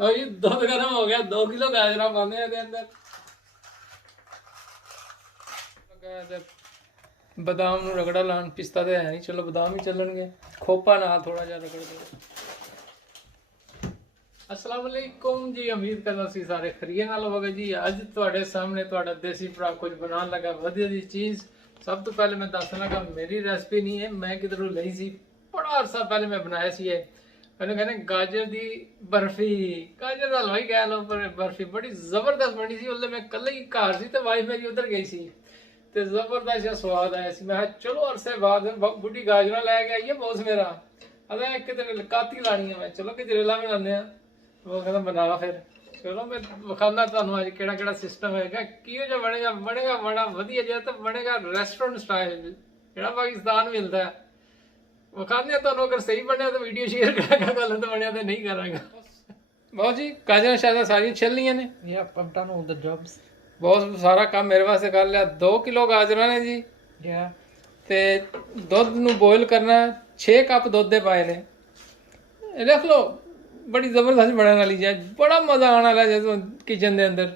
लो जी दूध गर्म हो गया, 2 किलो गाजरा पाने अंदर। बादाम नूं रगड़ा लान, पिस्ता तो है नहीं, चलो बादाम ही चलणगे। खोपा नाल थोड़ा जिहा रगड़ दो। अस्सलाम वालेकुम जी, उम्मीद करना सी सारे खरीए नाल होवोगे जी। अज तुहाडे सामने तुहाडा देसी भरा कुछ बनाने लगा वधिया जी चीज़। सब तो पहले मैं दस लगा मेरी रेसिपी नहीं है, मैं किधरों लई सी, बड़ा अरसा पहले मैं बनाया सी। मैंने कहने गाजर दी बर्फी, गाजर का हलवा ही कह लो, पर बर्फी बड़ी जबरदस्त बनी सी। उसले मैं कल ही घर सी ते वाइफ मेरी उधर गई सी ते जबरदस्त जिहा स्वाद आया सी। मैं कहा चलो अरसे बाद बुढ़ी गाजर लैके आई है बॉस मेरा, अरे कितने काती लानी है, मैं चलो गजरेला बनाने हैं। वो कहता बना फिर, चलो मैं विखाना तुहानू अज केड़ा केड़ा सिस्टम हैगा, किहो जिहा बनेगा। बनेगा बड़ा वधिया जिहा, तो बनेगा रेस्टोरेंट स्टाइल जिहड़ा पाकिस्तान मिलता है। विखाने तुहानू, अगर सही बनया तो वीडियो शेयर करांगा, गलत बनया तो नहीं करांगा। बहुत जी गाजर शायद सारी छिल लिया ने। Yep, I've done all the jobs. बहुत सारा काम मेरे वास्ते कर लिया। 2 किलो गाजर ने जी, Yeah. ते दुध नू बॉयल करना, 6 कप दुध दे पाए ने। देख लो बड़ी जबरदस्त बनने वाली है, बड़ा मजा आने वाला जो किचन के अंदर।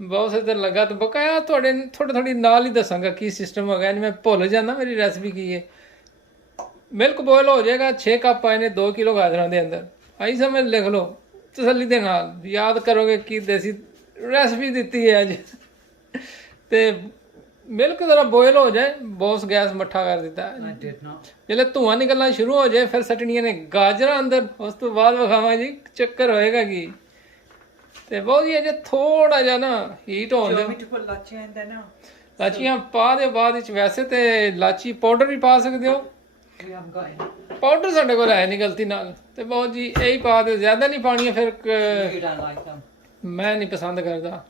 बहुत से दिन लगा तो बकाया थोड़े थोड़ी नाल ही दसांगा की सिस्टम हो गया, मैं भुल जाना मेरी रेसिपी की है। मिल्क बॉयल हो जाएगा, 6 कप पाए ने 2 किलो गाजर के अंदर। आई समझ लिख लो तसली दे नाल, याद करोगे कि देसी रेसिपी दी है अज। ते मिल्क जरा बॉयल हो जाए, बॉस गैस मट्ठा कर दिता है। I did not. जिसले धुआं निकलना शुरू हो जाए फिर सटनिया ने गाजर अंदर, उस तो बाद विखावा जी चक्कर होएगा की। ते बहुत ही अजे थोड़ा जा ना हीट हो Do you जाए। want me to put lachi in there now? लाचियां पा दे बाद विच, वैसे ते लाची पाउडर भी पा सकते हो, We haven't got any. Powder साडे कोल है नहीं गलती नाल, ते बहुत जी यही पा दे, ज्यादा नहीं पानी है फिर You don't like them. मैं नहीं पसंद करता,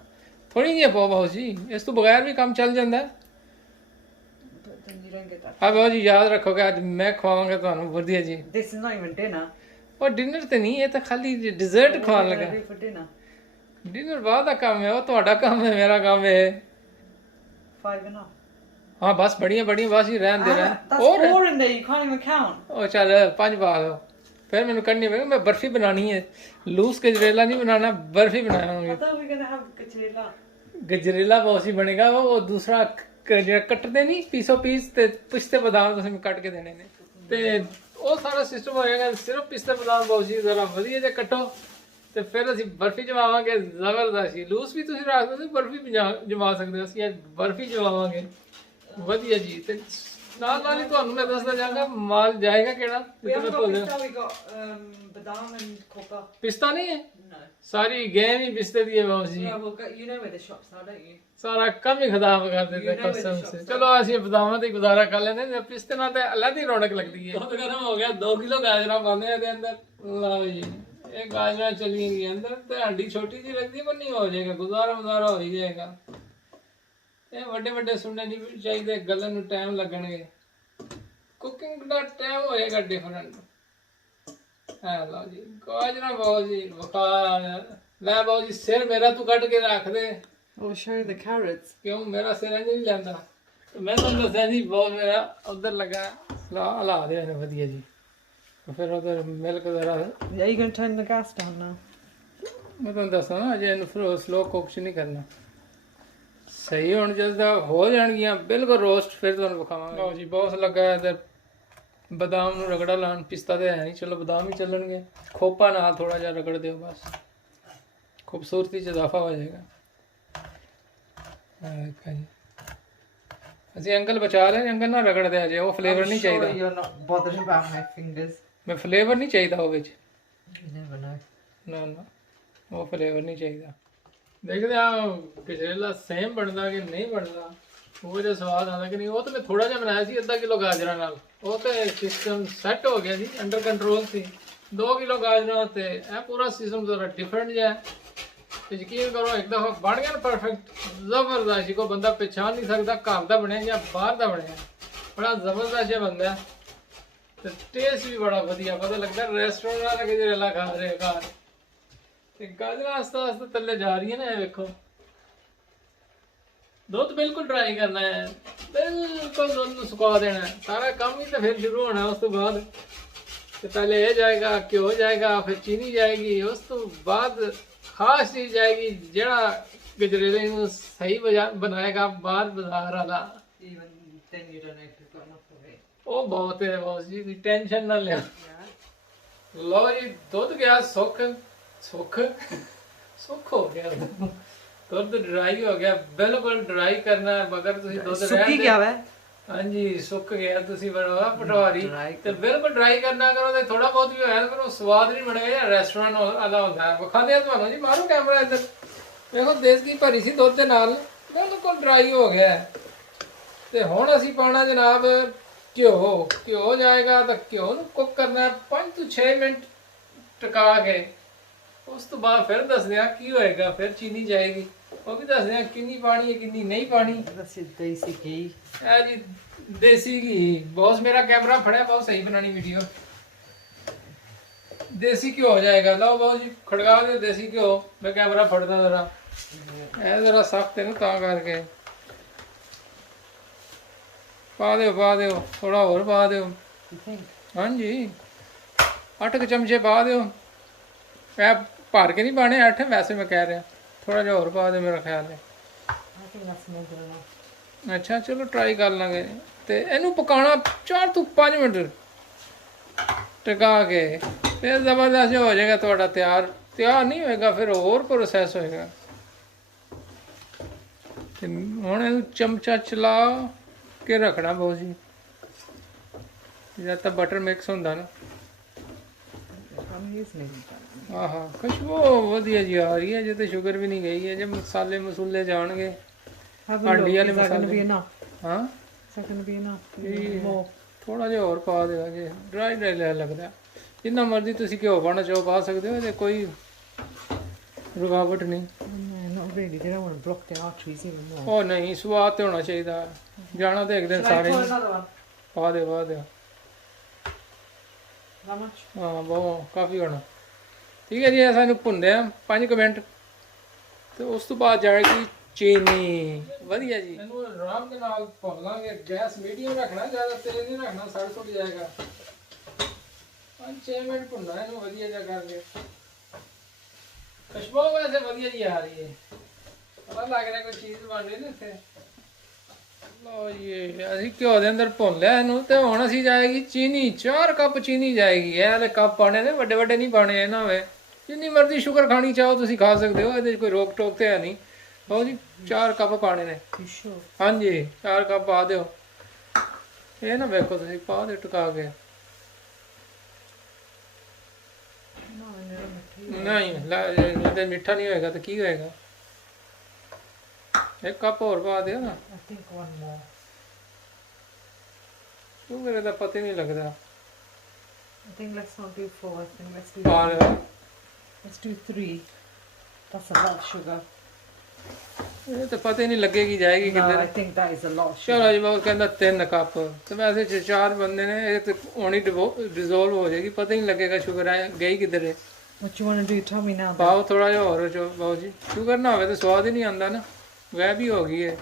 थोड़ी जी पाओ बहुत जी, इस तो बगैर भी काम चल जाता है। But then you don't get that. हाँ बहुत जी याद रखोगे आज मैं खवावांगा तुहानू वधिया जी। This is not even dinner. और डिनर ते नहीं, ये तो खाली डिजर्ट What खवान are we लगा। gonna do for dinner? Dinner बाद का काम है, वो ਤੁਹਾਡਾ काम है, मेरा काम है। 5 enough. हाँ बस बढ़िया बढ़िया, बस ही रहन दे रहन। That's और 4 in there. You can't even count. ओ चल 5 पा दो, फिर मैंने करनी पड़ेगी। मैं बर्फी बनानी है, लूज गजरेला नहीं बनाना, बर्फी I बनाऊंगी। thought we were gonna have gajrela. Gajrela बहुत ही बनेगा। वो दूसरा ਜਿਹੜਾ ਕੱਟਦੇ ਨਹੀਂ ਪੀਸੋ ਪੀਸ ਤੇ ਪਿਸਤੇ ਬਦਾਮ ਤੁਸੀਂ ਕੱਟ ਕੇ ਦੇਣੇ ਨੇ, ਤੇ ਉਹ ਸਾਰਾ ਸਿਸਟਮ ਹੋਏਗਾ। ਸਿਰਫ ਪਿਸਤੇ ਬਦਾਮ ਬਹੁਤ ਹੀ ਜ਼ਰਾ ਵਧੀਆ ਜਿਹਾ ਕੱਟੋ, ਤੇ ਫਿਰ ਅਸੀਂ ਬਰਫੀ ਜਮਾਵਾਂਗੇ ਜ਼ਬਰਦਸਤ ਹੀ। ਲੂਸ ਵੀ ਤੁਸੀਂ ਰੱਖ ਸਕਦੇ ਹੋ, ਬਰਫੀ ਜਮਾ ਸਕਦੇ ਹੋ। ਅਸੀਂ ਅੱਜ ਬਰਫੀ ਜਮਾਵਾਂਗੇ ਵਧੀਆ ਜੀ। ਤੇ ਨਾਲ ਨਾਲ ਹੀ ਤੁਹਾਨੂੰ ਮੈਂ ਦੱਸਦਾ ਜਾਵਾਂਗਾ ਮਾਲ ਜਾਏਗਾ ਕਿਹੜਾ। We haven't got pista. We got badam and coca. ਪਿਸਤਾ ਨਹੀਂ ਹੈ, No. ਸਾਰੀ ਗੇਮ ਹੀ ਪਿਸਤੇ ਦੀ ਹੈ ਬਹੁਤ ਜੀ। Yeah, we'll go. You know where the shops are, don't you? ਸਾਰਾ ਕੰਮ ਹੀ ਖਰਾਬ ਕਰ ਦਿੰਦੇ ਕਸਮ ਸੇ। ਚਲੋ ਅਸੀਂ ਬਦਾਮਾਂ ਤੇ ਗੁਜ਼ਾਰਾ ਕਰ ਲੈਂਦੇ ਨੇ, ਪਿਸਤੇ ਨਾਲ ਤੇ ਅਲੱਗ ਹੀ ਰੌਣਕ ਲੱਗਦੀ ਹੈ। ਦੁੱਧ ਗਰਮ ਹੋ ਗਿਆ, 2 ਕਿਲੋ ਗਾਜਰਾਂ ਪਾਉਂਦੇ ਆ ਇਹਦੇ ਅੰਦਰ। ਲਓ ਜੀ ਇਹ ਗਾਜਰਾਂ ਚਲੀਆਂ ਗਈਆਂ ਅੰਦਰ, ਤੇ ਹੱਡੀ ਛੋਟੀ ਜਿਹੀ ਲੱਗਦੀ ਪਰ ਨਹੀਂ ਹੋ ਜਾਏਗਾ, ਗੁਜ਼ਾਰਾ ਹੋ ਹੀ ਜਾਏਗਾ। ਇਹ ਵੱਡੇ ਵੱਡੇ ਸੁਣਨੇ ਨਹੀਂ ਚਾਹੀਦੇ, ਗਲਣ ਨੂੰ ਟਾਈਮ ਲੱਗਣਗੇ, ਕੁਕਿੰਗ ਦਾ ਟਾਈਮ ਹੋਏਗਾ ਡਿਫਰੈਂਟ। ਹਾਂ ਲਓ ਜੀ ਗਾਜਰਾਂ ਬਹੁਤ ਜੀ ਵਖਾ ਲੈ ਬਹੁਤ ਜੀ। ਸਿਰ ਮੇਰਾ ਤੂੰ ਕੱਢ ਕੇ ਰੱਖ ਦੇ, We'll show you the carrots. ਕਿਉਂ ਮੇਰਾ ਸਿਰ ਇੰਜ ਨਹੀਂ ਲੈਂਦਾ। ਮੈਂ ਤੁਹਾਨੂੰ ਦੱਸਿਆ ਜੀ ਬਹੁਤ ਮੇਰਾ ਉਧਰ ਲੱਗਾ ਲਾ ਦੇ ਇਹਨੇ ਵਧੀਆ ਜੀ। ਫਿਰ ਉਧਰ ਮਿਲਕ ਜ਼ਰਾ Yeah, you gonna turn the gas down now? ਮੈਂ ਤੁਹਾਨੂੰ ਦੱਸਾਂ ਨਾ ਅਜੇ ਇਹਨੂੰ ਸਲੋ ਕੁਕ ਨਹੀਂ ਕਰਨਾ। ਸਹੀ ਹੁਣ ਜਦੋਂ ਹੋ ਜਾਣਗੀਆਂ ਬਿਲਕੁਲ ਰੋਸਟ ਫਿਰ ਤੁਹਾਨੂੰ ਵਿਖਾਵਾਂਗਾ। ਲਓ ਜੀ ਬਹੁਤ ਲੱਗਾ ਇਧਰ ਬਾਦਾਮ ਨੂੰ ਰਗੜਾ ਲਾਣ, ਪਿਸਤਾ ਤੇ ਹੈ ਨਹੀਂ, ਚਲੋ ਬਾਦਾਮ ਹੀ ਚੱਲਣਗੇ। ਖੋਪਾ ਨਾਲ ਥੋੜਾ ਜਿਹਾ ਰਗੜ ਦਿਓ, ਬਸ ਖੂਬਸੂਰਤੀ 'ਚ ਇਜ਼ਾਫਾ ਹੋ ਜਾਏਗਾ। ਅਸੀਂ ਅੰਕਲ ਬਚਾ ਰਹੇ, ਅੰਕਲ ਨਾ ਰਗੜਦੇ ਆ ਜੇ, ਉਹ ਫਲੇਵਰ ਨਹੀਂ ਚਾਹੀਦਾ। You're not bothered about my fingers. ਮੈਂ ਫਲੇਵਰ ਨਹੀਂ ਚਾਹੀਦਾ ਉਹ ਵਿੱਚ, You never know. ਨਾ ਨਾ ਉਹ ਫਲੇਵਰ ਨਹੀਂ ਚਾਹੀਦਾ। ਦੇਖਦੇ ਆ ਗਜਰੇਲਾ ਸੇਮ ਬਣਦਾ ਕਿ ਨਹੀਂ ਬਣਦਾ, ਉਹ ਜਿਹਾ ਸਵਾਦ ਆਉਂਦਾ ਕਿ ਨਹੀਂ। ਉਹ ਤਾਂ ਮੈਂ ਥੋੜਾ ਜਿਹਾ ਬਣਾਇਆ ਸੀ ਅੱਧਾ ਕਿਲੋ ਗਾਜਰਾਂ ਨਾਲ, ਉਹ ਤੇ ਸਿਸਟਮ ਸੈੱਟ ਹੋ ਗਿਆ ਜੀ, ਅੰਡਰ ਕੰਟਰੋਲ ਸੀ। 2 ਕਿਲੋ ਗਾਜਰਾਂ ਤੇ ਇਹ ਪੂਰਾ ਸਿਸਟਮ ਜ਼ਰਾ ਡਿਫਰੈਂਟ ਜਿਹਾ ਹੈ। ਤੇ ਯਕੀਨ ਕਰੋ ਇੱਕ ਦਫਾ ਬਣ ਗਿਆ ਨਾ ਪਰਫੈਕਟ, ਜ਼ਬਰਦਸਤ, ਕੋਈ ਬੰਦਾ ਪਛਾਣ ਨਹੀਂ ਸਕਦਾ ਘਰ ਦਾ ਬਣਿਆ ਜਾਂ ਬਾਹਰ ਦਾ ਬਣਿਆ। ਬੜਾ ਜ਼ਬਰਦਸਤ ਜਿਹਾ ਬਣਦਾ ਤੇ ਟੇਸਟ ਵੀ ਬੜਾ ਵਧੀਆ, ਪਤਾ ਲੱਗਦਾ ਰੈਸਟੋਰੈਂਟ ਵਾਲਾ ਗਜਰੇਲਾ ਖਾ ਰਹੇ ਘਰ। ਤੇ ਗਾਜਰਾਂ ਆਸਤਾ ਆਸਤਾ ਥੱਲੇ ਜਾ ਰਹੀ ਹੈ ਨਾ, ਇਹ ਵੇਖੋ। ਦੁੱਧ ਬਿਲਕੁਲ ਡਰਾਈ ਕਰਨਾ ਹੈ, ਬਿਲਕੁਲ ਦੁੱਧ ਨੂੰ ਸੁਕਾ ਦੇਣਾ ਹੈ। ਸਾਰਾ ਕੰਮ ਹੀ ਤਾਂ ਫਿਰ ਸ਼ੁਰੂ ਹੋਣਾ ਉਸ ਤੋਂ ਬਾਅਦ। तो पहले ये जाएगा, घ्यो जाएगा, फिर चीनी जाएगी, उस तो बाद खास चीज जाएगी जड़ा गजरेले ਨੂੰ सही बनाएगा बाहर बाजार वाला। Even then you don't have to got enough of it. ਉਹ ਬਹੁਤ ਹੈ ਬੌਸ ਜੀ, ਤੁਸੀਂ ਟੈਨਸ਼ਨ ਨਾ ਲਿਓ। Yeah. ਲਓ ਜੀ ਦੁੱਧ ਗਿਆ ਸੁੱਕ ਸੁੱਕ ਸੁੱਕ ਹੋ ਗਿਆ ਦੁੱਧ ਡਰਾਈ ਹੋ ਗਿਆ, ਬਿਲਕੁਲ ਡਰਾਈ ਕਰਨਾ ਹੈ, ਮਗਰ ਤੁਸੀਂ ਦੁੱਧ ਸੁੱਕੀ ਗਿਆ ਵਾ। ਹਾਂਜੀ ਸੁੱਕ ਗਿਆ, ਤੁਸੀਂ ਬਣਾਵਾ ਪਟਵਾਰੀ Dry ਤੇ ਬਿਲਕੁਲ ਡਰਾਈ ਕਰਨਾ ਕਰੋ ਤੇ ਥੋੜਾ ਬਹੁਤ ਵੀ ਹੋਇਆ ਪਰ ਉਹ ਸਵਾਦ ਨਹੀਂ ਬਣੇਗਾ, ਰੈਸਟੋਰੈਂਟ ਵਾਲਾ ਹੁੰਦਾ ਹੈ। ਵਿਖਾਉਂਦੇ ਆ ਤੁਹਾਨੂੰ ਜੀ, ਮਾਰੋ ਕੈਮਰਾ ਇੱਧਰ, ਦੇਖੋ ਦੇਸੀ ਭਰੀ ਸੀ ਦੁੱਧ ਦੇ ਨਾਲ, ਬਿਲਕੁਲ ਡਰਾਈ ਹੋ ਗਿਆ ਹੈ। ਤੇ ਹੁਣ ਅਸੀਂ ਪਾਣਾ ਜਨਾਬ ਘਿਓ, ਘਿਓ ਜਾਏਗਾ ਤਾਂ ਘਿਓ ਨੂੰ ਕੁੱਕ ਕਰਨਾ 5 ਤੋਂ 6 ਮਿੰਟ ਟਿਕਾ ਕੇ, ਉਸ ਤੋਂ ਬਾਅਦ ਫਿਰ ਦੱਸਦੇ ਆ ਕੀ ਹੋਏਗਾ, ਫਿਰ ਚੀਨੀ ਜਾਏਗੀ, ਉਹ ਵੀ ਦੱਸਦੇ ਆ ਕਿੰਨੀ ਪਾਣੀ ਹੈ ਕਿੰਨੀ ਨਹੀਂ ਪਾਣੀ। That's your desi ghee. ਇਹ ਜੀ ਦੇਸੀ ਘੀ, ਬੌਸ ਮੇਰਾ ਕੈਮਰਾ ਫੜਿਆ, ਬਹੁਤ ਸਹੀ ਬਣਾਣੀ ਵੀਡੀਓ। ਦੇਸੀ ਘਿਓ ਹੋ ਜਾਏਗਾ, ਲਓ ਬੌਸ ਜੀ ਖੜਕਾ ਦਿਓ ਦੇਸੀ ਘਿਓ, ਮੈਂ ਕੈਮਰਾ ਫੜਦਾ ਜ਼ਰਾ, ਇਹ ਜ਼ਰਾ ਸਖਤ ਹੈ ਨਾ ਤਾਂ ਕਰਕੇ। ਪਾ ਦਿਓ ਥੋੜਾ ਹੋਰ ਪਾ ਦਿਓ। You think? ਹਾਂਜੀ 8 ਕੁ ਚਮਚੇ ਪਾ ਦਿਓ, ਇਹ ਭਰ ਕੇ ਨਹੀਂ ਪਾਣੇ 8, ਵੈਸੇ ਮੈਂ ਕਹਿ ਰਿਹਾ ਥੋੜਾ ਜਿਹਾ ਹੋਰ ਪਾ ਦਿਓ, ਮੇਰਾ ਖਿਆਲ ਹੈ। I think that's more than enough. ਅੱਛਾ ਚਲੋ ਟਰਾਈ ਕਰ ਲਾਂਗੇ। ਤੇ ਇਹਨੂੰ ਪਕਾਉਣਾ 4 ਤੋਂ 5 ਮਿੰਟ ਟਿਕਾ ਕੇ, ਫਿਰ ਜ਼ਬਰਦਸਤ ਹੋ ਜਾਏਗਾ ਤੁਹਾਡਾ ਤਿਆਰ। ਤਿਆਰ ਨਹੀਂ ਹੋਏਗਾ ਫਿਰ ਹੋਰ ਪ੍ਰੋਸੈਸ ਹੋਏਗਾ। ਤੇ ਹੁਣ ਇਹਨੂੰ ਚਮਚਾ ਚਲਾ ਕੇ ਰੱਖਣਾ ਬਹੁਤ ਜੀ, ਜਦ ਤੱਕ ਬਟਰ ਮਿਕਸ ਹੁੰਦਾ ਨਾ। I'm using it. ਆਹਾ ਖੁਸ਼ਬੂ ਵਧੀਆ ਜੀ ਆ ਰਹੀ ਹੈ, ਜੇ ਤੇ ਸ਼ੂਗਰ ਵੀ ਨਹੀਂ ਗਈ ਹੈ, ਜੇ ਮਸਾਲੇ ਮਸੂਲੇ ਜਾਣਗੇ। Have a look. Hardly any Is that going to masala. be enough? ਹਾਂ Is that going to be enough? Yeah. More. ਥੋੜਾ ਜਿਹਾ ਹੋਰ ਪਾ ਦਿਓ, ਜੇ ਡਰਾਈ ਲੱਗਦਾ। ਜਿੰਨਾ ਮਰਜ਼ੀ ਤੁਸੀਂ ਘਿਓ ਪਾਣਾ ਚਾਹੋ ਪਾ ਸਕਦੇ ਹੋ, ਇਹਦੇ ਕੋਈ ਰੁਕਾਵਟ ਨਹੀਂ। No, not really. They don't want to block their arteries even more. ਉਹ ਨਹੀਂ, ਸਵਾਦ ਤੇ ਹੋਣਾ ਚਾਹੀਦਾ, ਜਾਣਾ ਤੇ ਇੱਕ ਦਿਨ Shall I ਸਾਰੇ pour ਹੀ। another one? ਪਾ ਦਿਓ How much? ਹਾਂ ਬਹੁਤ ਕਾਫੀ ਹੋਣਾ। ਠੀਕ ਹੈ ਜੀ, ਇਹ ਸਾਨੂੰ ਭੁੰਨਦੇ ਆ 5 ਮਿੰਟ, ਤੇ ਉਸ ਤੋਂ ਬਾਅਦ ਜਾਏਗੀ ਚੀਨੀ। ਵਧੀਆ ਜੀ, ਇਹਨੂੰ ਆਰਾਮ ਦੇ ਨਾਲ ਭੁੰਨ ਲਾਂਗੇ। ਗੈਸ ਮੀਡੀਅਮ ਰੱਖਣਾ, ਜ਼ਿਆਦਾ ਤੇਜ਼ ਨਹੀਂ ਰੱਖਣਾ, ਸੜ ਸੁੱਟ ਜਾਏਗਾ। 5-6 ਮਿੰਟ ਭੁੰਨਣਾ ਇਹਨੂੰ ਵਧੀਆ ਜਿਹਾ ਕਰਕੇ। ਖੁਸ਼ਬੂ ਵੈਸੇ ਵਧੀਆ ਜੀ ਆ ਰਹੀ ਹੈ, ਪਤਾ ਲੱਗ ਰਿਹਾ ਕੋਈ ਚੀਜ਼ ਬਣ ਰਹੀ ਨਾ ਇੱਥੇ। ਲਓ ਜੀ ਅਸੀਂ ਘਿਓ ਦੇ ਅੰਦਰ ਭੁੰਨ ਲਿਆ ਇਹਨੂੰ, ਤੇ ਹੁਣ ਅਸੀਂ ਜਾਏਗੀ ਚੀਨੀ। 4 ਕੱਪ ਚੀਨੀ ਜਾਏਗੀ। ਇਹ ਵਾਲੇ ਕੱਪ ਪਾਣੇ ਨੇ, ਵੱਡੇ ਵੱਡੇ ਨਹੀਂ ਪਾਣੇ, ਇਹ ਨਾ ਹੋਵੇ ਜਿੰਨੀ ਮਰਜ਼ੀ ਸ਼ੂਗਰ ਖਾਣੀ ਚਾਹੋ ਤੁਸੀਂ ਖਾ ਸਕਦੇ ਹੋ, ਇਹਦੇ 'ਚ ਕੋਈ ਰੋਕ ਟੋਕ ਤੇ ਹੈ ਨਹੀਂ। ਲਓ ਜੀ 4 ਕੱਪ ਪਾਣੇ ਨੇ। You sure? ਹਾਂਜੀ 4 ਕੱਪ ਪਾ ਦਿਓ। ਇਹ ਨਾ ਵੇਖੋ ਤੁਸੀਂ, ਪਾ ਦਿਓ ਟਿਕਾ ਕੇ। No, I never. ਨਹੀਂ ਜੇ ਮਿੱਠਾ ਨਹੀਂ ਹੋਏਗਾ ਤਾਂ ਕੀ ਹੋਏਗਾ। 1 ਕੱਪ ਹੋਰ ਪਾ ਦਿਓ ਨਾ, I think one more. Sugar ਦਾ ਪਤਾ ਹੀ ਨਹੀਂ ਲੱਗਦਾ। I think let's not do 4. I think let's do. ਪਾ ਦਿਓ। Let's do 3. That's a lot of sugar. ਇਹ ਤਾਂ ਪਤਾ ਹੀ ਨਹੀਂ ਲੱਗੇਗੀ ਜਾਏਗੀ No, I ਕਿੱਧਰ। think that is a lot of sugar. ਚਲੋ ਜੀ ਬਹੁਤ ਕਹਿੰਦਾ 3 ਕੱਪ, ਤੇ ਵੈਸੇ 4 ਬੰਦੇ ਨੇ, ਇਹ ਤੇ ਹੋਣੀ ਡਿਜ਼ੋਲਵ ਹੋ ਜਾਏਗੀ, ਪਤਾ ਹੀ ਨਹੀਂ ਲੱਗੇਗਾ ਸ਼ੂਗਰ ਆ ਗਈ ਕਿੱਧਰ ਹੈ। What you want to do? Tell me now. ਪਾਓ ਥੋੜਾ ਜਿਹਾ ਹੋਰ ਜੋ ਬਾਓ ਜੀ, ਸ਼ੂਗਰ ਨਾ ਹੋਵੇ ਤਾਂ ਸਵਾਦ ਹੀ ਨਹੀਂ ਆਉਂਦਾ ਨਾ, ਵਹਿ ਵੀ ਹੋ ਗਈ ਹੈ।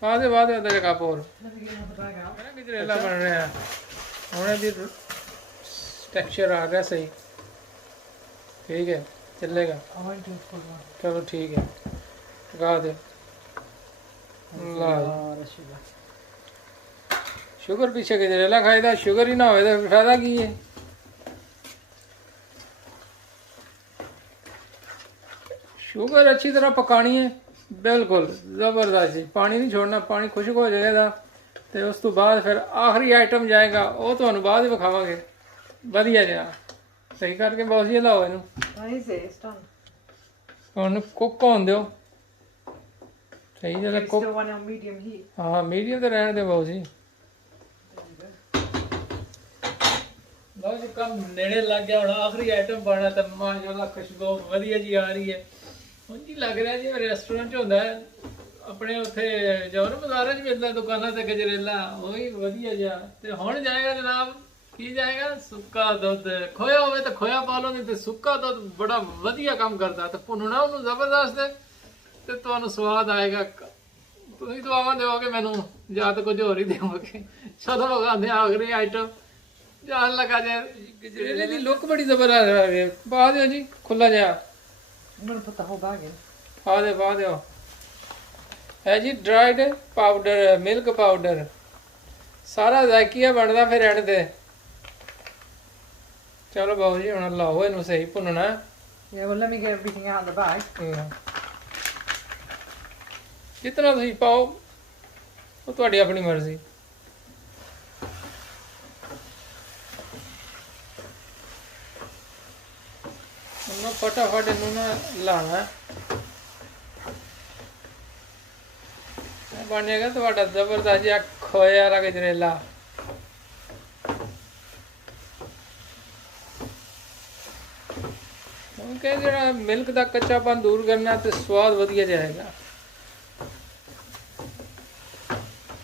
ਪਾ ਦੇ ਬਾਅਦ ਅੱਧਾ ਕੱਪ ਹੋਰ। Let me get another bag out. ਮੇਰਾ ਗਜਰੇਲਾ ਬਣ ਰਿਹਾ ਹੁਣ, ਇਹਦੀ ਟੈਕਸਚਰ ਆ ਗਿਆ ਸਹੀ। ਠੀਕ ਹੈ ਚੱਲੇਗਾ। I won't do a full one. ਚਲੋ ਠੀਕ ਹੈ ਟਿਕਾ ਦਿਓ। That's a ਲਾ lot of sugar. ਸ਼ੂਗਰ ਪਿੱਛੇ ਗਜਰੇਲਾ ਖਾਈਦਾ, ਸ਼ੂਗਰ ਹੀ ਨਾ ਹੋਵੇ ਤਾਂ ਫਾਇਦਾ ਕੀ ਹੈ। ਸ਼ੂਗਰ ਅੱਛੀ ਤਰ੍ਹਾਂ ਪਕਾਣੀ ਹੈ, ਬਿਲਕੁਲ ਜ਼ਬਰਦਸਤ। ਪਾਣੀ ਨਹੀਂ ਛੋੜਨਾ, ਪਾਣੀ ਖੁਸ਼ਕ ਹੋ ਜਾਏਗਾ ਤੇ ਉਸ ਤੋਂ ਬਾਅਦ ਫਿਰ ਆਖਰੀ ਆਈਟਮ ਜਾਏਗਾ, ਉਹ ਤੁਹਾਨੂੰ ਬਾਅਦ ਵਿਖਾਵਾਂਗੇ। ਵਧੀਆ ਜਿਹਾ ਸਹੀ ਕਰਕੇ ਬਹੁਤ ਜੀ ਲਾਓ ਇਹਨੂੰ। That is it. It's done. ਹੁਣ ਕੁੱਕ ਹੋਣ ਦਿਓ ਸਹੀ ਜਿਹੜਾ You cook. still want it on medium heat? ਹਾਂ ਮੀਡੀਅਮ ਤੇ ਰਹਿਣ ਦਿਓ ਬਹੁਤ ਜੀ। There you go. ਲਓ ਜੀ ਕੰਮ ਨੇੜੇ ਲੱਗ ਗਿਆ, ਹੁਣ ਆਖਰੀ ਆਈਟਮ ਪਾਣਾ ਤਾਂ ਮਾਸ਼ਾਅੱਲਾ ਖੁਸ਼ਬੂ ਵਧੀਆ ਜੀ ਆ ਰਹੀ ਹੈ। ਹੁਣ ਜੀ ਲੱਗ ਰਿਹਾ ਜਿਵੇਂ ਰੈਸਟੋਰੈਂਟ 'ਚ ਹੁੰਦਾ ਹੈ ਆਪਣੇ, ਉੱਥੇ ਜਾਓ ਨਾ ਬਾਜ਼ਾਰਾਂ 'ਚ ਮਿਲਦਾ ਦੁਕਾਨਾਂ ਤੇ ਗਜਰੇਲਾ, ਉਹੀ ਵਧੀਆ ਜਿਹਾ। ਤੇ ਹੁਣ ਜਾਏਗਾ ਜਨਾਬ, ਕੀ ਜਾਏਗਾ, ਸੁੱਕਾ ਦੁੱਧ। ਖੋਇਆ ਹੋਵੇ ਤਾਂ ਖੋਇਆ ਪਾ ਲਓ, ਨਹੀਂ ਤੇ ਸੁੱਕਾ ਦੁੱਧ ਬੜਾ ਵਧੀਆ ਕੰਮ ਕਰਦਾ। ਤੇ ਭੁੰਨਣਾ ਉਹਨੂੰ ਜ਼ਬਰਦਸਤ, ਤੇ ਤੁਹਾਨੂੰ ਸਵਾਦ ਆਏਗਾ। ਤੁਸੀਂ ਦੁਆਵਾਂ ਦਿਓਗੇ ਮੈਨੂੰ, ਜਾਂ ਤਾਂ ਕੁਝ ਹੋਰ ਹੀ ਦਿਓਗੇ। ਚਲੋ ਵਿਖਾਉਂਦੇ ਹਾਂ ਆਖਰੀ ਆਈਟਮ। ਜਾਣ ਲੱਗਾ ਜੇ ਗਜਰੇਲੇ ਦੀ ਲੁੱਕ ਬੜੀ ਜ਼ਬਰਦਸਤ ਆ ਰਹੀ ਹੈ। ਪਾ ਦਿਓ ਜੀ ਖੁੱਲਾ ਜਿਹਾ। I'm going to put the whole bag in. ਪਾ ਦਿਓ ਹੈ ਜੀ ਡਰਾਈਡ ਪਾਊਡਰ ਮਿਲਕ ਪਾਊਡਰ ਸਾਰਾ ਜ਼ਾਇਕੀਆ ਬਣਦਾ ਫਿਰ ਐਂਡ ਤੇ। ਚਲੋ ਬਾਬੂ ਜੀ ਹੁਣ ਲਾਓ ਇਹਨੂੰ ਸਹੀ ਭੁੰਨਣਾ। Yeah, well, let me get everything out of the bag. ਜਿਤਨਾ ਤੁਸੀਂ ਪਾਓ ਉਹ ਤੁਹਾਡੀ ਆਪਣੀ ਮਰਜ਼ੀ। ਉਹਨੂੰ ਫਟਾਫਟ ਇਹਨੂੰ ਨਾ ਲਾਣਾ। ਇਹ ਬਣ ਜਾਏਗਾ ਤੁਹਾਡਾ ਜ਼ਬਰਦਸਤ ਜਿਹਾ ਖੋਏ ਵਾਲਾ ਗਜਰੇਲਾ। ਕਿਉਂਕਿ ਜਿਹੜਾ ਮਿਲਕ ਦਾ ਕੱਚਾਪਨ ਦੂਰ ਕਰਨਾ ਤੇ ਸਵਾਦ ਵਧੀਆ ਜਾਏਗਾ।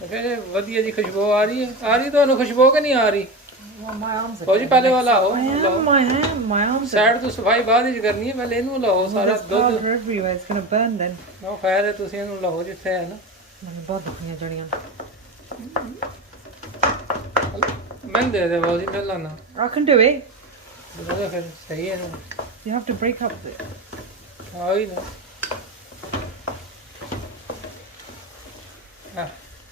ਫਿਰ ਵਧੀਆ ਜੀ ਖੁਸ਼ਬੂ ਆ ਰਹੀ ਹੈ। ਆ ਰਹੀ ਤੁਹਾਨੂੰ ਖੁਸ਼ਬੂ ਕਿ ਨਹੀਂ ਆ ਰਹੀ? Well, my arms are ਹੋ ਜੀ ਪਹਿਲੇ ਵਾਲਾ ਆਓ my arms are... ਸਾਈਡ ਤੋਂ ਸਫਾਈ ਬਾਅਦ ਵਿੱਚ ਕਰਨੀ ਹੈ। ਪਹਿਲੇ ਇਹਨੂੰ ਲਾਓ ਸਾਰਾ There's ਦੁੱਧ। powder everywhere. It's going to burn then. ਨਾ ਖੈਰ ਹੈ ਤੁਸੀਂ ਇਹਨੂੰ ਲਾਓ ਜਿੱਥੇ ਹੈ ਨਾ। ਮੈਨੂੰ ਬਹੁਤ ਦੁਖੀਆਂ ਜੜੀਆਂ। ਮੈਂ ਦੇ ਦੇ ਬਾਜੀ ਮੈਂ ਲਾਣਾ। I can do it. ਬੋਲੋ ਫਿਰ ਸਹੀ ਹੈ ਨਾ। You have to break up the... ਆਈ ਨਾ।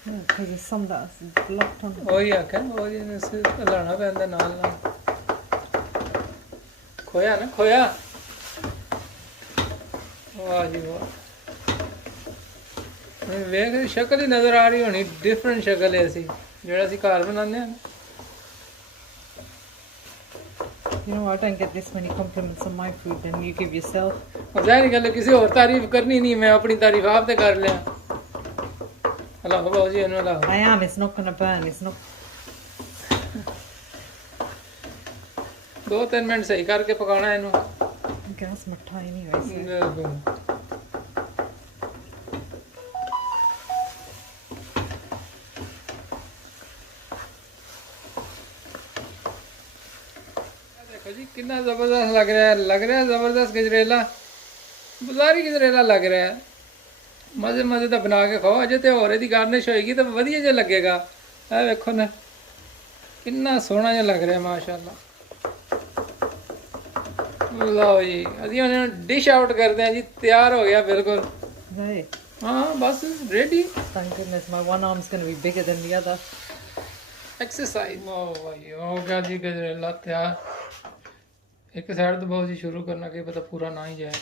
Because there's some that's blocked on. ਉਹੀ ਆਖਿਆ ਉਹੀ ਇਸੇ ਲਾਣਾ ਪੈਂਦਾ ਨਾਲ ਨਾਲ। ਖੋਇਆ ਨਾ ਖੋਇਆ। ਵਾਹ ਜੀ ਵਾਹ। ਵੇਖ ਸ਼ਕਲ ਹੀ ਨਜ਼ਰ ਆ ਰਹੀ ਹੋਣੀ ਡਿਫਰੈਂਟ ਸ਼ਕਲ ਹੈ ਅਸੀਂ ਜਿਹੜਾ ਅਸੀਂ ਘਰ ਬਣਾਉਂਦੇ ਹਾਂ। You know, I don't get this many compliments on my food than you give yourself. ਜ਼ਾਹਿਰ ਗੱਲ ਕਿਸੇ ਹੋਰ ਤਾਰੀਫ ਕਰਨੀ ਨਹੀਂ ਮੈਂ ਆਪਣੀ ਤਾਰੀਫ ਆਪ ਤੇ ਕਰ ਲਿਆ। ਹਲਾ ਬਾਬੂ ਜੀ ਇਹਨੂੰ ਲਾ। I am. It's not going to burn. It's not... 2-3 minute ਸਹੀ ਕਰਕੇ ਪਕਾਉਣਾ ਇਹਨੂੰ। Gas ਮੱਠਾ anyway. So. ਬਿਲਕੁਲ। देखो जी कितना जबरदस्त लग रहा है जबरदस्त गजरेला बाजारी गजरेला लग रहा है। मजे मजे तो बना के खाओ अजे तो होरे दी गार्निश होएगी तो वधिया जिहा लगेगा। ਇਹ ਵੇਖੋ ਨਾ कितना सोहना जिहा लग रहा है माशाल्लाह। लो जी ਅਸੀਂ ਹੁਣ डिश आउट करते हैं जी। तैयार हो गया बिल्कुल। Hey, हाँ बस ready. thank goodness my one arm's going to be bigger than the other. Exercise ओ भाई हो गया जी गजरेला तैयार। एक साइड तो बहुत जी शुरू करना कि पता पूरा ना ही जाए।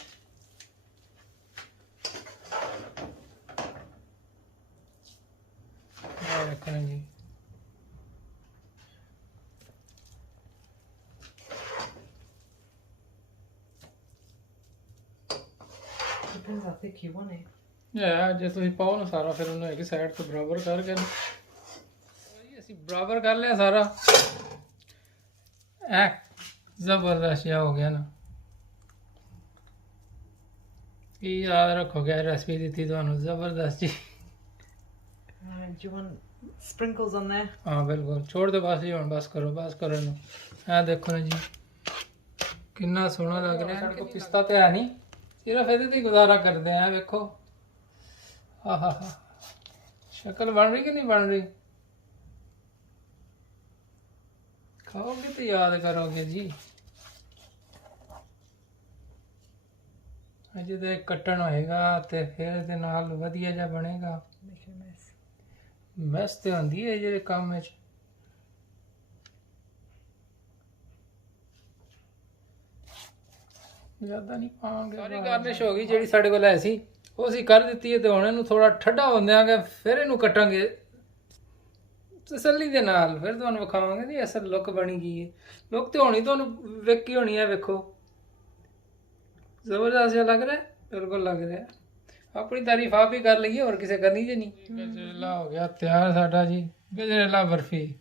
रखना जी Depends how thick you want it. ਜੇ ਤੁਸੀਂ ਪਾਓ ਨਾ ਸਾਰਾ ਫਿਰ ਉਹਨੂੰ ਇੱਕ ਸਾਈਡ ਤੋਂ ਬਰਾਬਰ ਕਰਕੇ ਅਸੀਂ ਬਰਾਬਰ ਕਰ ਲਿਆ ਸਾਰਾ। ਐ ਜ਼ਬਰਦਸਤ ਜਿਹਾ ਹੋ ਗਿਆ ਨਾ। ਇਹ ਯਾਦ ਰੱਖੋਗੇ ਰੈਸਪੀ ਦਿੱਤੀ ਤੁਹਾਨੂੰ ਜ਼ਬਰਦਸਤ ਜੀ। Do you want sprinkles on there? हाँ बिल्कुल छोड़ दो बस जी ਹੁਣ बस करो ਇਹਨੂੰ। ਇਹ ਦੇਖੋ ਨਾ ਜੀ ਕਿੰਨਾ ਸੋਹਣਾ ਲੱਗ ਰਿਹਾ। ਸਾਡੇ ਕੋਲ ਪਿਸਤਾ ਤੇ ਹੈ ਨਹੀਂ ਸਿਰਫ ਇਹਦੇ ਤੇ ਗੁਜ਼ਾਰਾ ਕਰਦੇ ਆ। ਵੇਖੋ ਆਹਾ ਹਾ ਸ਼ਕਲ ਬਣ ਰਹੀ ਕਿ ਨਹੀਂ ਬਣ ਰਹੀ। ਖਾਓਗੇ ਤੇ ਯਾਦ ਕਰੋਗੇ ਜੀ। ਅਜੇ ਤੇ ਕੱਟਣ ਹੋਏਗਾ ਤੇ ਫਿਰ ਇਹਦੇ ਨਾਲ ਵਧੀਆ ਜਿਹਾ ਬਣੇਗਾ। Make a mess. ਮੈਸ ਤੇ ਹੁੰਦੀ ਹੈ ਜਿਹੜੇ ਕੰਮ ਵਿੱਚ। ਜ਼ਿਆਦਾ ਨਹੀਂ ਪਾਵਾਂਗੇ। ਸਾਰੀ ਗਾਰਨਿਸ਼ ਹੋ ਗਈ ਜਿਹੜੀ ਸਾਡੇ ਕੋਲ ਹੈ ਸੀ ਉਹ ਅਸੀਂ ਕਰ ਦਿੱਤੀ ਹੈ ਤੇ ਹੁਣ ਇਹਨੂੰ ਥੋੜਾ ਠੰਡਾ ਹੋਣ ਦਿਆਂਗੇ ਫਿਰ ਇਹਨੂੰ ਕੱਟਾਂਗੇ ਤਸੱਲੀ ਦੇ ਨਾਲ। ਫਿਰ ਤੁਹਾਨੂੰ ਵਿਖਾਵਾਂਗੇ ਜੀ ਅਸਲ ਲੁੱਕ ਬਣੀ ਗਈ ਹੈ। ਲੁੱਕ ਤੇ ਹੋਣੀ ਤੁਹਾਨੂੰ ਵੇਖੀ ਹੋਣੀ ਹੈ। ਵੇਖੋ ਜ਼ਬਰਦਸਤ ਜਿਹਾ ਲੱਗ ਰਿਹਾ। ਬਿਲਕੁਲ ਲੱਗ ਰਿਹਾ। ਆਪਣੀ ਤਾਰੀਫ ਆਪ ਹੀ ਕਰ ਲਈਏ ਹੋਰ ਕਿਸੇ ਕਰਨੀ ਜੇ ਨਹੀਂ। ਗਜਰੇਲਾ ਹੋ ਗਿਆ ਤਿਆਰ ਸਾਡਾ ਜੀ। ਗਜਰੇਲਾ ਬਰਫੀ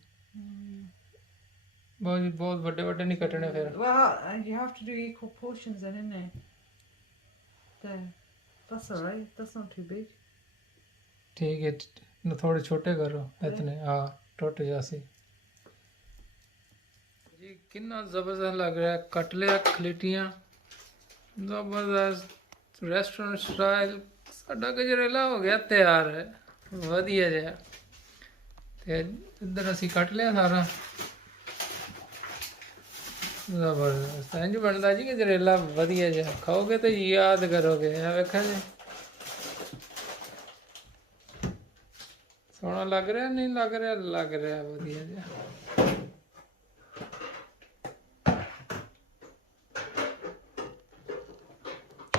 ਬਹੁਤ ਵੱਡੇ ਵੱਡੇ ਨਹੀਂ ਕੱਟਣੇ ਫਿਰ। Well, you have to do equal portions then, isn't it? There. That's alright. That's not too big. ठीक है न थोड़े छोटे करो इतने। हाँ टूट जासी जी। कितना जबरदस्त लग रहा है। कट लिया खलीटियाँ जबरदस्त रेस्टोरेंट स्टाइल साडा गजरेला हो गया तैयार है वधिया जिहा। ते इधर असी कट लिया सारा। ਜ਼ਬਰਦਸਤ ਇੰਜ ਬਣਦਾ ਜੀ ਗਜਰੇਲਾ ਵਧੀਆ ਜਿਹਾ ਖਾਓਗੇ ਤੇ ਯਾਦ ਕਰੋਗੇ ਆ ਵੇਖਾਂ ਜੀ ਸੋਹਣਾ ਲੱਗ ਰਿਹਾ ਨਹੀਂ ਲੱਗ ਰਿਹਾ ਵਧੀਆ ਜਿਹਾ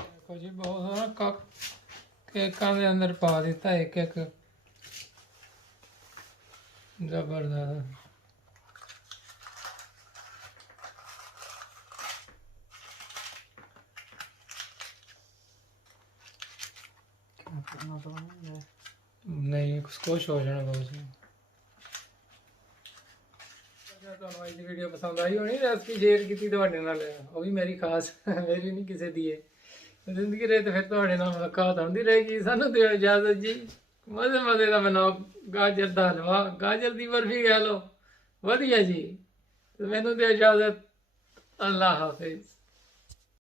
ਦੇਖੋ ਜੀ ਬਹੁਤ ਸੋਹਣਾ ਕੱਪ ਕੇਕਾਂ ਦੇ ਅੰਦਰ ਪਾ ਦਿੱਤਾ ਇੱਕ ਇੱਕ ਜ਼ਬਰਦਸਤ Another one in there. ਨਹੀਂ ਕੁਛ ਹੋ ਜਾਣਾ ਬਹੁਤ ਤੁਹਾਨੂੰ ਅੱਜ ਦੀ ਵੀਡੀਓ ਪਸੰਦ ਆਈ ਹੋਣੀ ਰੈਸਪੀ ਸ਼ੇਅਰ ਕੀਤੀ ਤੁਹਾਡੇ ਨਾਲ ਉਹ ਵੀ ਮੇਰੀ ਖਾਸ ਮੇਰੀ ਨਹੀਂ ਕਿਸੇ ਦੀ ਹੈ ਜ਼ਿੰਦਗੀ ਰਹੇ ਤੇ ਫਿਰ ਤੁਹਾਡੇ ਨਾਲ ਮੁਲਾਕਾਤ ਹੁੰਦੀ ਰਹੇਗੀ ਸਾਨੂੰ ਦਿਓ ਇਜਾਜ਼ਤ ਜੀ ਮਜ਼ੇ ਦਾ ਬਣਾਓ ਗਾਜਰ ਦਾ ਹਲਵਾ ਗਾਜਰ ਦੀ ਬਰਫੀ ਕਹਿ ਲਓ ਵਧੀਆ ਜੀ ਮੈਨੂੰ ਦਿਓ ਇਜਾਜ਼ਤ ਅੱਲਾ ਹਾਫਿਜ਼